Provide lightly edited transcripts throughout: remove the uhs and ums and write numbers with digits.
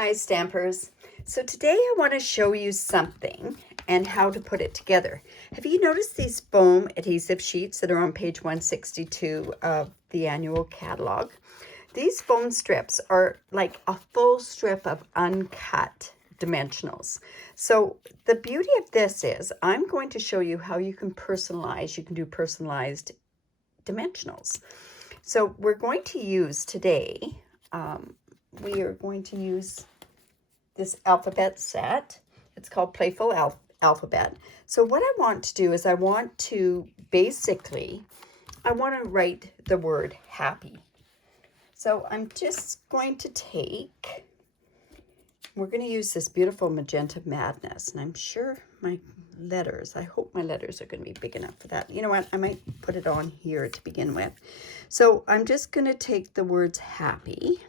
Hi Stampers. So today I want to show you something and how to put it together. Have you noticed these foam adhesive sheets that are on page 162 of the annual catalog? These foam strips are like a full strip of uncut dimensionals. So the beauty of this is I'm going to show you how you can personalize. You can do personalized dimensionals. So we're going to use today, we are going to use this alphabet set. It's called Playful Alphabet. So what I want to do is I want to write the word happy. So I'm just going to we're going to use this beautiful Magenta Madness, and I'm sure I hope my letters are going to be big enough for that. You know what? I might put it on here to begin with. So I'm just going to take the words happy.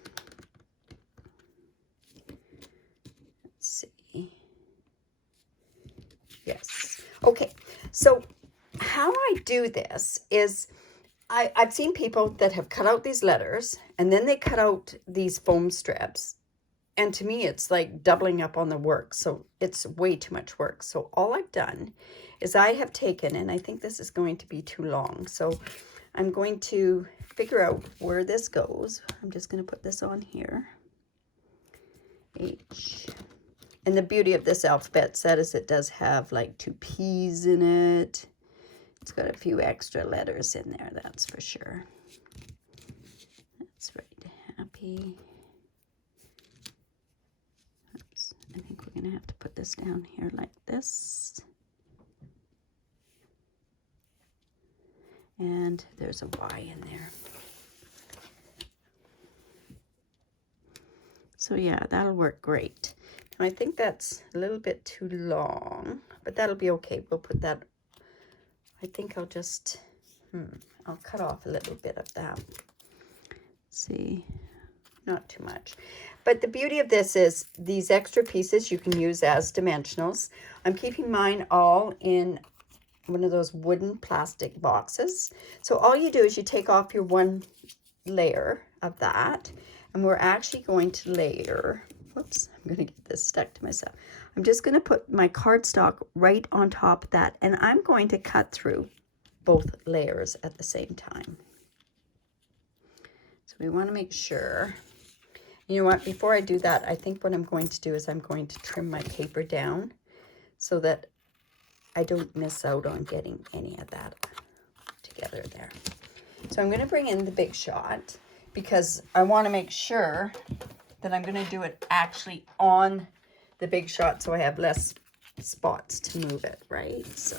Let's see. Yes. Okay. So how I do this is I've seen people that have cut out these letters and then they cut out these foam strips. And to me, it's like doubling up on the work. So it's way too much work. So all I've done is I have taken, and I think this is going to be too long. So I'm going to figure out where this goes. I'm just going to put this on here. H. And the beauty of this alphabet set is it does have like 2 P's in it. It's got a few extra letters in there, that's for sure. That's right, happy. I think we're going to have to put this down here like this. And there's a Y in there. So yeah, that'll work great. Now, I think that's a little bit too long, but that'll be okay. We'll put that, I think I'll just, I'll cut off a little bit of that. See, not too much. But the beauty of this is these extra pieces you can use as dimensionals. I'm keeping mine all in one of those wooden plastic boxes. So all you do is you take off your one layer of that, and we're actually going to layer, whoops, I'm going to get this stuck to myself. I'm just going to put my cardstock right on top of that, and I'm going to cut through both layers at the same time. So we want to make sure. You know what, before I do that, I think what I'm going to do is I'm going to trim my paper down so that I don't miss out on getting any of that together there. So I'm going to bring in the Big Shot because I want to make sure that I'm going to do it actually on the Big Shot so I have less spots to move it, right? So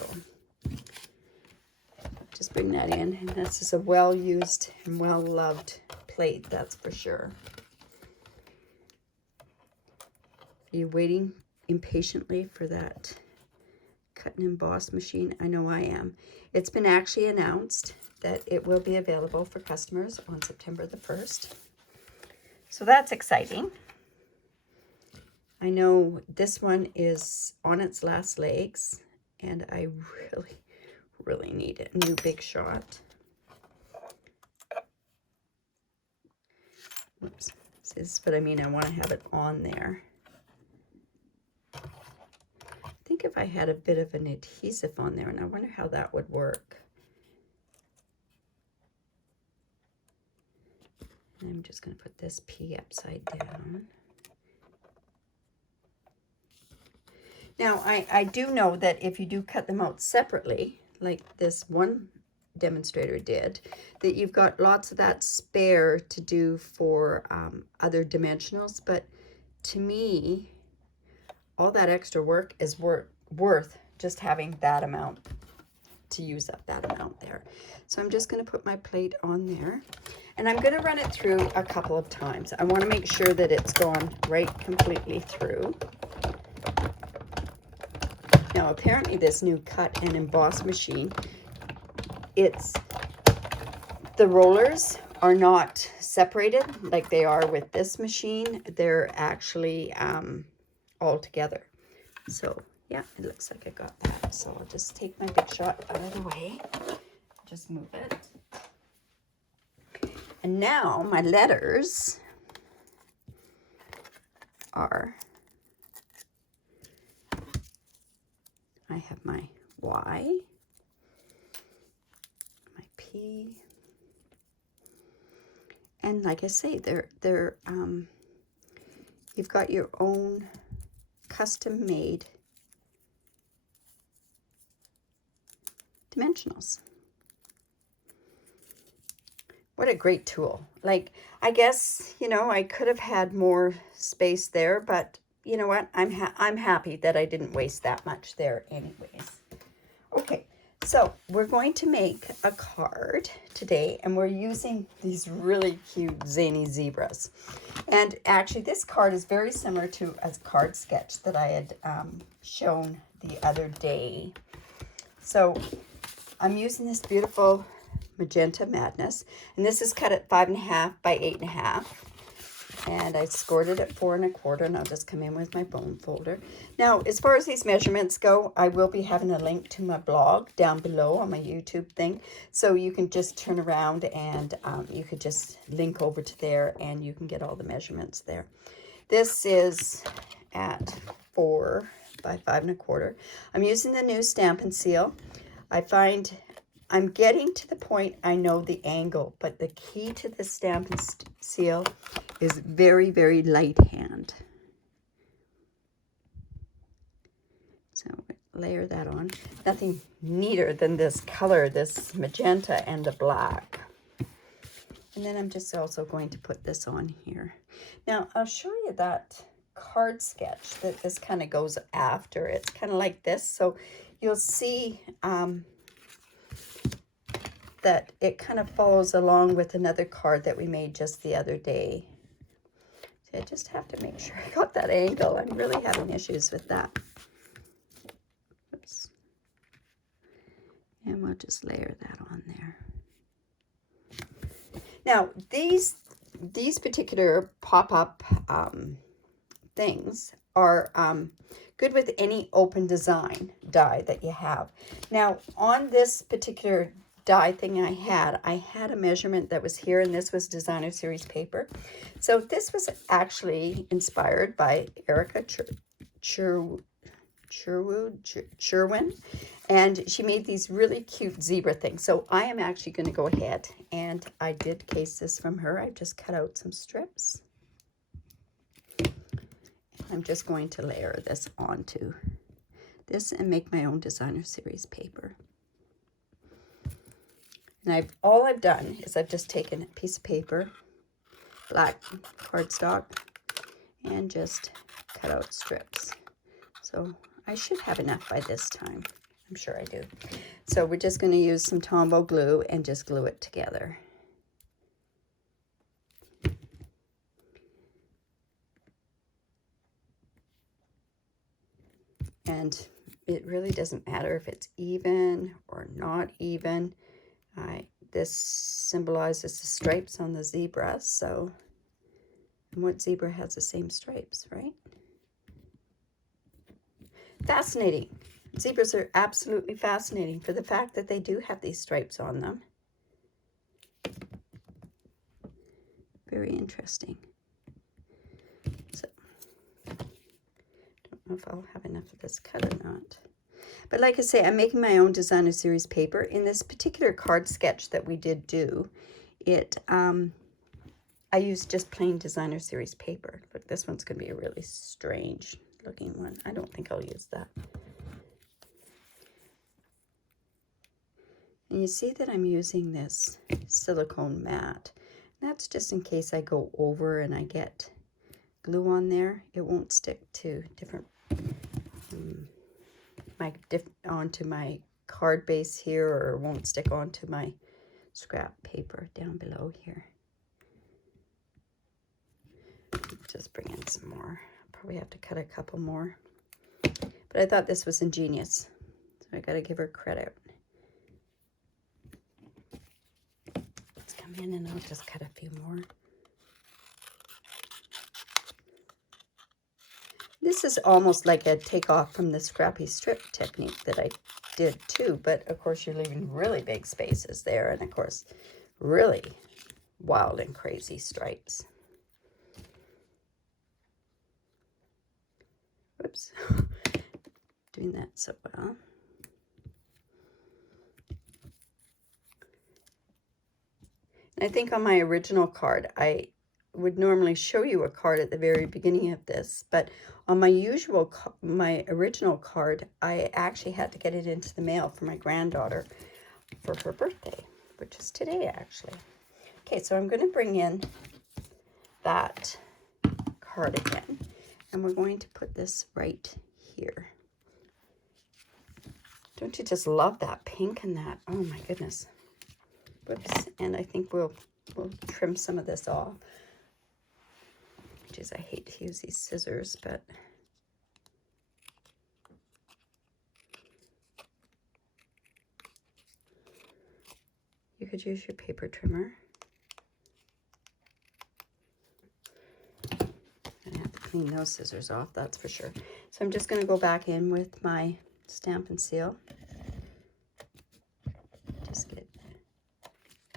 just bring that in. And this is a well-used and well-loved plate, that's for sure. Are you waiting impatiently for that cut and emboss machine? I know I am. It's been actually announced that it will be available for customers on September the 1st. So that's exciting. I know this one is on its last legs, and I really need a new Big Shot. Whoops. This is what I mean. I want to have it on there. I think if I had a bit of an adhesive on there, and I wonder how that would work. And I'm just going to put this P upside down. Now, I do know that if you do cut them out separately, like this one demonstrator did, that you've got lots of that spare to do for other dimensionals. But to me, all that extra work is worth just having that amount, to use up that amount there. So I'm just going to put my plate on there, and I'm going to run it through a couple of times. I want to make sure that it's gone right completely through. Now apparently this new cut and emboss machine, the rollers are not separated like they are with this machine. They're actually all together. So yeah, it looks like I got that. So I'll just take my Big Shot out of the way. Just move it. And now my letters R. I have my Y, my P, and like I say, you've got your own custom-made dimensionals. What a great tool. Like, I guess, you know, I could have had more space there, but you know what? I'm happy that I didn't waste that much there anyways. Okay, so we're going to make a card today, and we're using these really cute Zany zebras. And actually, this card is very similar to a card sketch that I had shown the other day. So I'm using this beautiful Magenta Madness, and this is cut at 5.5 by 8.5. And I scored it at 4 1/4, and I'll just come in with my bone folder. Now, as far as these measurements go, I will be having a link to my blog down below on my YouTube thing. So you can just turn around and you could just link over to there, and you can get all the measurements there. This is at 4 by 5 1/4. I'm using the new Stampin' Seal. I find I'm getting to the point I know the angle, but the key to the Stampin' Seal is very, very light hand. So layer that on. Nothing neater than this color, this magenta and the black. And then I'm just also going to put this on here. Now, I'll show you that card sketch that this kind of goes after. It's kind of like this. So you'll see that it kind of follows along with another card that we made just the other day. So I just have to make sure I got that angle. I'm really having issues with that. Oops. And we'll just layer that on there. Now, these particular pop-up things are good with any open design die that you have. Now, on this particular die thing I had a measurement that was here, and this was designer series paper. So this was actually inspired by Erica Sherwin, and she made these really cute zebra things. So I am actually going to go ahead, and I did case this from her. I just cut out some strips. I'm just going to layer this onto this and make my own designer series paper. And all I've done is I've just taken a piece of paper, black cardstock, and just cut out strips. So I should have enough by this time. I'm sure I do. So we're just going to use some Tombow glue and just glue it together. And it really doesn't matter if it's even or not even. This symbolizes the stripes on the zebra, so, and what zebra has the same stripes, right? Fascinating. Zebras are absolutely fascinating for the fact that they do have these stripes on them. Very interesting. So, don't know if I'll have enough of this cut or not. But like I say, I'm making my own designer series paper. In this particular card sketch that we did do, I used just plain designer series paper. Look, this one's going to be a really strange looking one. I don't think I'll use that. And you see that I'm using this silicone mat. That's just in case I go over and I get glue on there. It won't stick to different onto my card base here, or won't stick onto my scrap paper down below here. Just bring in some more. Probably have to cut a couple more. But I thought this was ingenious, so I got to give her credit. Let's come in and I'll just cut a few more. This is almost like a takeoff from the scrappy strip technique that I did too, but of course you're leaving really big spaces there, and of course really wild and crazy stripes. Whoops. Doing that so well. And I think on my original card, I would normally show you a card at the very beginning of this, but on my original card, I actually had to get it into the mail for my granddaughter for her birthday, which is today actually. Okay, so I'm going to bring in that card again, and we're going to put this right here. Don't you just love that pink and that? Oh my goodness. Whoops. And I think we'll trim some of this off. Jeez, I hate to use these scissors, but you could use your paper trimmer. I have to clean those scissors off, that's for sure. So I'm just going to go back in with my Stampin' Seal. Just get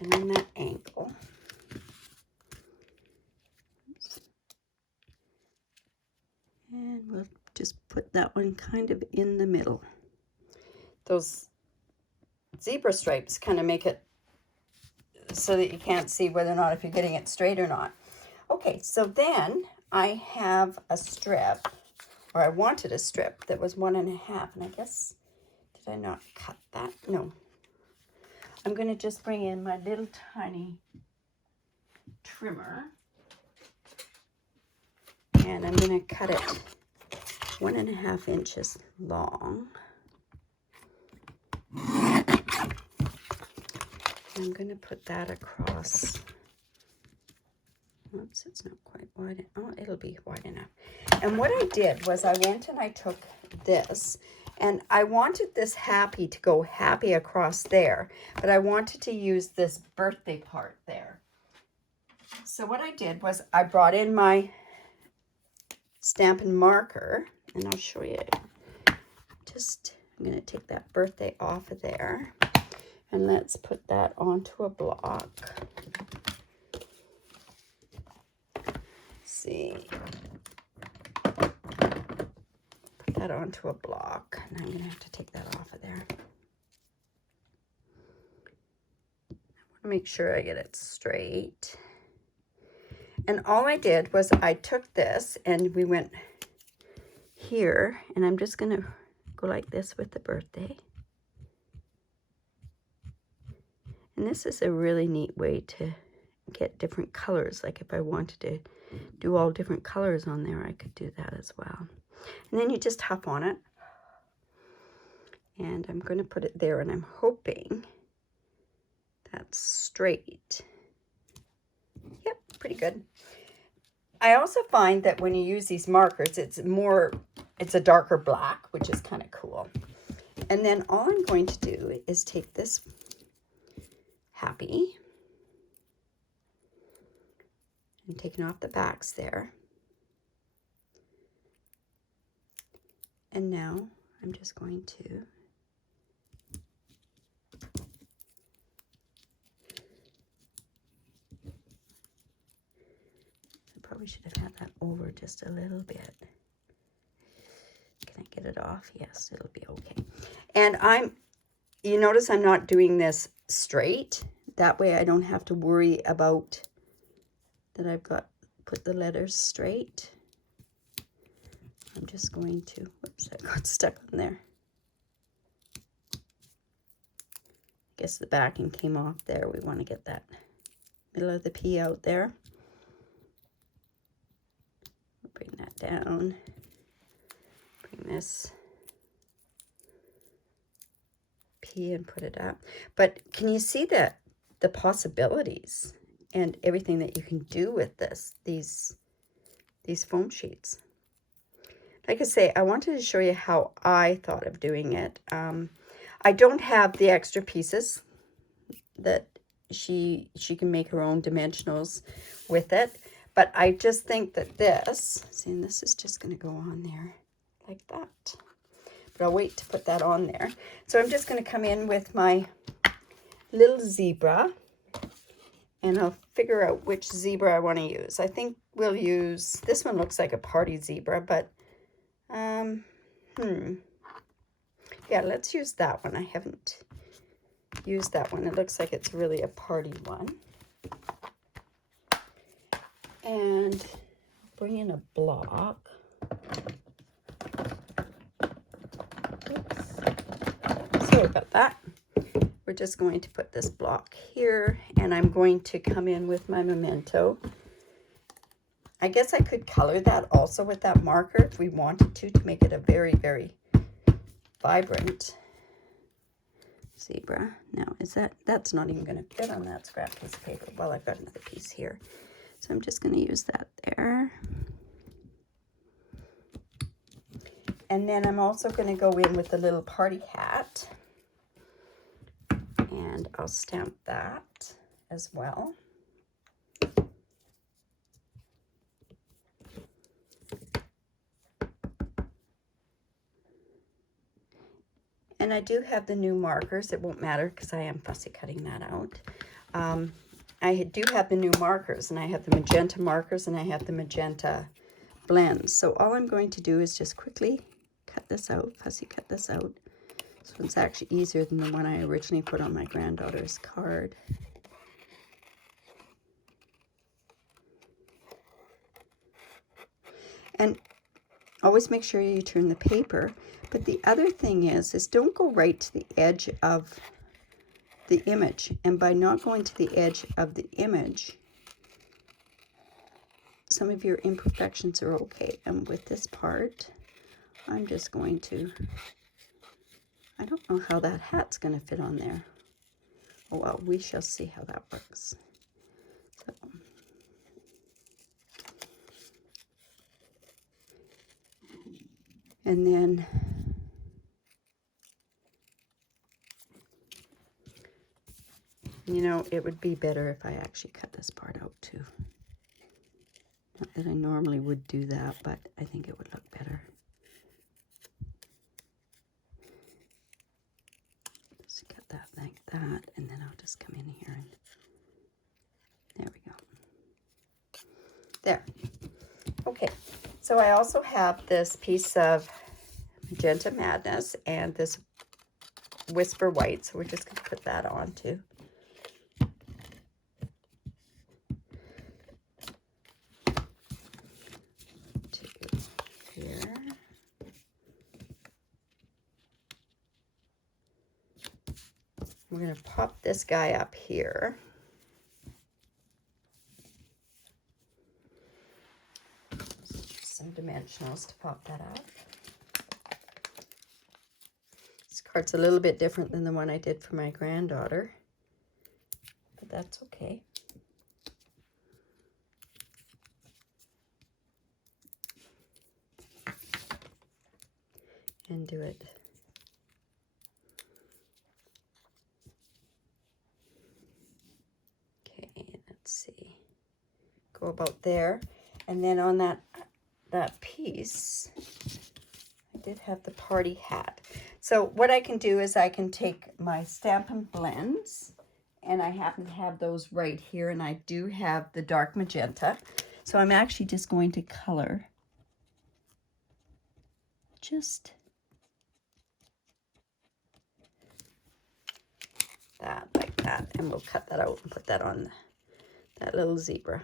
in that angle. Oops. And we'll just put that one kind of in the middle. Those zebra stripes kind of make it so that you can't see whether or not if you're getting it straight or not. Okay, so then I have a strip, or I wanted a strip that was 1.5, and I guess, did I not cut that? No. I'm going to just bring in my little tiny trimmer, and I'm going to cut it 1.5 inches long. I'm going to put that across. Oops, it's not quite wide. Oh, it'll be wide enough. And what I did was I went and I took this, and I wanted this happy to go happy across there, but I wanted to use this birthday part there. So what I did was I brought in my Stampin' marker, and I'll show you. I'm going to take that birthday off of there. And let's put that onto a block. Let's see. Put that onto a block. And I'm going to have to take that off of there. I want to make sure I get it straight. And all I did was I took this and we went here. And I'm just going to go like this with the birthday. And this is a really neat way to get different colors. Like if I wanted to do all different colors on there, I could do that as well. And then you just huff on it. And I'm going to put it there, and I'm hoping that's straight. Yep, pretty good. I also find that when you use these markers, it's a darker black, which is kind of cool. And then all I'm going to do is take this happy and taking off the backs there, and now I'm just going to probably should have had that over just a little bit. Can I get it off? Yes, it'll be okay. And you notice I'm not doing this straight. That way I don't have to worry about that I've put the letters straight. I'm just going to, whoops, I got stuck on there. I guess the backing came off there. We want to get that middle of the P out there. Bring that down. Bring this P and put it up. But can you see the possibilities and everything that you can do with these foam sheets? Like I say, I wanted to show you how I thought of doing it. I don't have the extra pieces that she can make her own dimensionals with it, but I just think that this is just going to go on there like that. But I'll wait to put that on there. So I'm just going to come in with my little zebra, and I'll figure out which zebra I want to use. I think we'll use, this one looks like a party zebra, but Yeah, let's use that one. I haven't used that one. It looks like it's really a party one. And bring in a block. Oops. Sorry about that. We're just going to put this block here, and I'm going to come in with my memento. I guess I could color that also with that marker if we wanted to make it a very, very vibrant zebra. Now, that's not even going to fit on that scrap piece of paper. Well, I've got another piece here. So I'm just going to use that there. And then I'm also going to go in with a little party hat. And I'll stamp that as well. And I do have the new markers. It won't matter because I am fussy cutting that out. I do have the new markers, and I have the magenta markers, and I have the magenta blends. So all I'm going to do is just quickly cut this out, fussy cut this out. This one's actually easier than the one I originally put on my granddaughter's card. And always make sure you turn the paper. But the other thing is don't go right to the edge of the image. And by not going to the edge of the image, some of your imperfections are okay. And with this part, I'm just going to, I don't know how that hat's going to fit on there. Oh well, we shall see how that works. So. And then you know, it would be better if I actually cut this part out too. Not that I normally would do that, but I think it would look better. Just cut that like that, and then I'll just come in here and there we go. There. Okay, so I also have this piece of Magenta Madness and this Whisper White, so we're just going to put that on too. Here. We're going to pop this guy up here. Some dimensionals to pop that up. This card's a little bit different than the one I did for my granddaughter, but that's okay. And do it. Okay, let's see. Go about there. And then on that piece, I did have the party hat. So what I can do is I can take my Stampin' Blends, and I happen to have those right here, and I do have the dark magenta. So I'm actually just going to color just that, like that, and we'll cut that out and put that on that little zebra.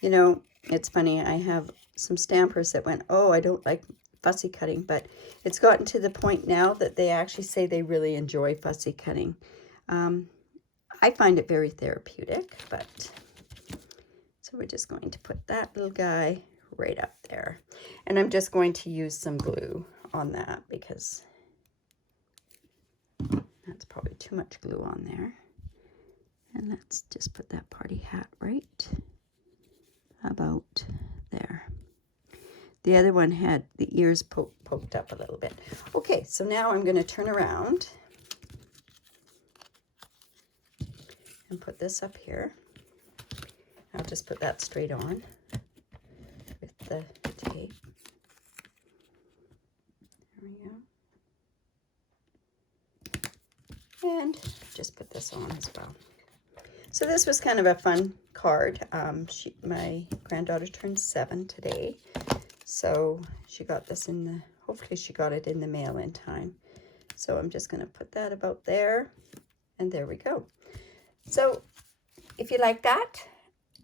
You know, it's funny, I have some stampers that went, oh, I don't like fussy cutting, but it's gotten to the point now that they actually say they really enjoy fussy cutting. I find it very therapeutic, but so we're just going to put that little guy right up there. And I'm just going to use some glue on that because that's probably too much glue on there. And let's just put that party hat right about there. The other one had the ears poked up a little bit. Okay, so now I'm going to turn around and put this up here. I'll just put that straight on with the tape. There we go. And just put this on as well. So this was kind of a fun card. My granddaughter turned 7 today. So she got this in the, hopefully she got it in the mail in time. So I'm just going to put that about there. And there we go. So if you like that,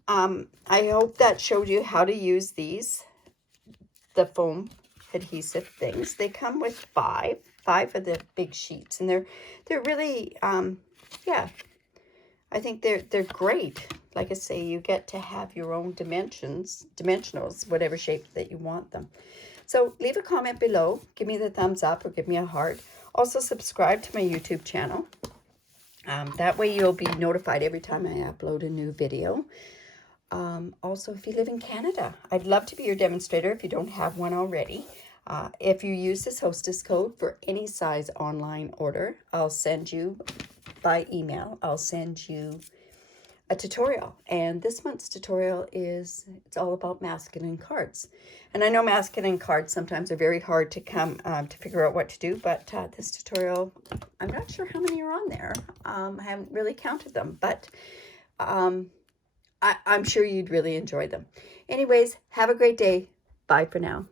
I hope that showed you how to use these, the foam adhesive things. They come with five of the big sheets, and they're really, yeah, I think they're great. Like I say, you get to have your own dimensionals, whatever shape that you want them. So leave a comment below, give me the thumbs up or give me a heart. Also subscribe to my YouTube channel. That way you'll be notified every time I upload a new video. Also, if you live in Canada, I'd love to be your demonstrator if you don't have one already. If you use this hostess code for any size online order, I'll send you by email, I'll send you a tutorial. And this month's tutorial it's all about masculine cards. And I know masculine cards sometimes are very hard to to figure out what to do, but this tutorial, I'm not sure how many are on there. I haven't really counted them, but I'm sure you'd really enjoy them. Anyways, have a great day. Bye for now.